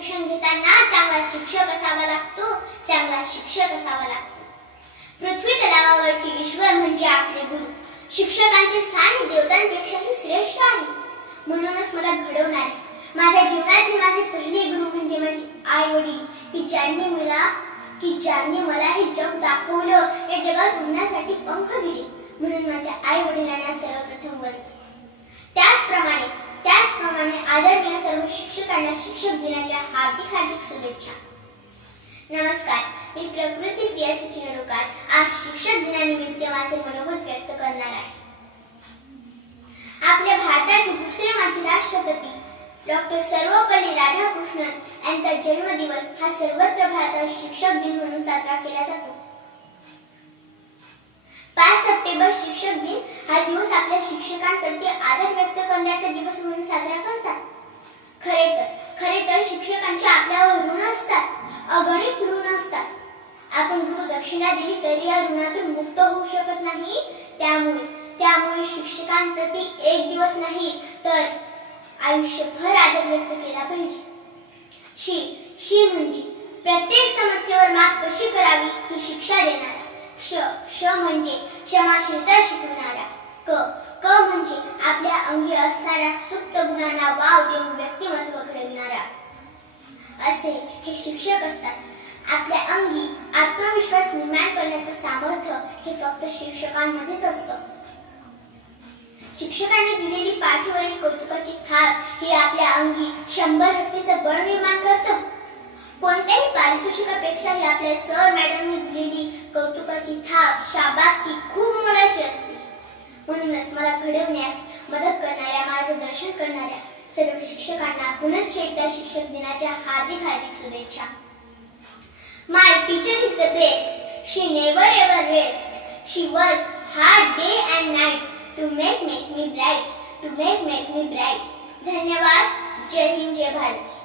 शिक्षण घेताना चांगला शिक्षक असावा लागतो, चांगला शिक्षक असावा लागतो. पृथ्वी तलावावरची ईश्वर म्हणजे आपले गुरु. शिक्षकांचे स्थान हे देवतांपेक्षाही श्रेष्ठ आहे. म्हणूनच मला घडवणारे, माझ्या जीवनातील माझे पहिले गुरु म्हणजे माझे आई वडील, की ज्यांनी मला हे जग दाखवलं, या जगात उडण्यासाठी पंख दिले. म्हणून माझ्या आई वडिलांना सर्वप्रथम वंदन. त्याचप्रमाणे आदरणीय सर्व शिक्षकांना शिक्षक दिनाच्या हार्दिक शुभेच्छा. नमस्कार, मी प्रकृती प्रिया चिनडोकार आज शिक्षक दिनानिमित्त माझे मनोगत व्यक्त करणार आहे. आपल्या भारताचे दुसरे माजी राष्ट्रपती डॉक्टर सर्वपल्ली राधाकृष्णन यांचा जन्मदिवस हा सर्वत्र भारतात शिक्षक दिन म्हणून साजरा केला जातो. 5 सप्टेंबर शिक्षक दिन हा दिवस आपल्या शिक्षकांप्रती आदर व्यक्त करण्याचा दिवस म्हणून साजरा करतात. खरे तर शिक्षकांचे आपल्यावर ऋण असतात, अगणित ऋण असतात. आपण गुरु दक्षिणा दिली तरी या ऋणातून मुक्त होऊ शकत नाही. त्यामुळे शिक्षकांप्रती एक दिवस नाही तर आयुष्यभर आदर व्यक्त केला पाहिजे. शी म्हणजे प्रत्येक समस्येवर मात कशी करावी ही शिक्षा देणारा. श म्हणजे क्षमाशीलता शिकवणारा. क म्हणजे आपल्या अंगी असणाऱ्या सुप्त गुणांना वाव देऊन व्यक्तिमत्व घडविणारा. असे हे शिक्षक असतात. आपल्या अंगी आत्मविश्वास निर्माण करण्याचं सामर्थ्य हे फक्त शिक्षकांमध्येच असतं. शिक्षकांनी दिलेली पाठीवरील कौतुकाची थाप ही आपल्या अंगी 100 हत्तीचं बळ निर्माण करतं. कोणत्याही पारितोषिकापेक्षा ही आपल्या सर मॅडमनी दिलेली कौतुकाची थाप, शाबासकी खूप मोलाची असते. म्हणूनच मला घडवण्यास मदत करणाऱ्या, मार्गदर्शन करणाऱ्या सर्व शिक्षकांना पुनश्च एकदा शिक्षक दिनाच्या हार्दिक शुभेच्छा. My teacher is the best. She never ever rests. She worked hard day and night to make me bright. धन्यवाद. जय हिंद, जय भारत.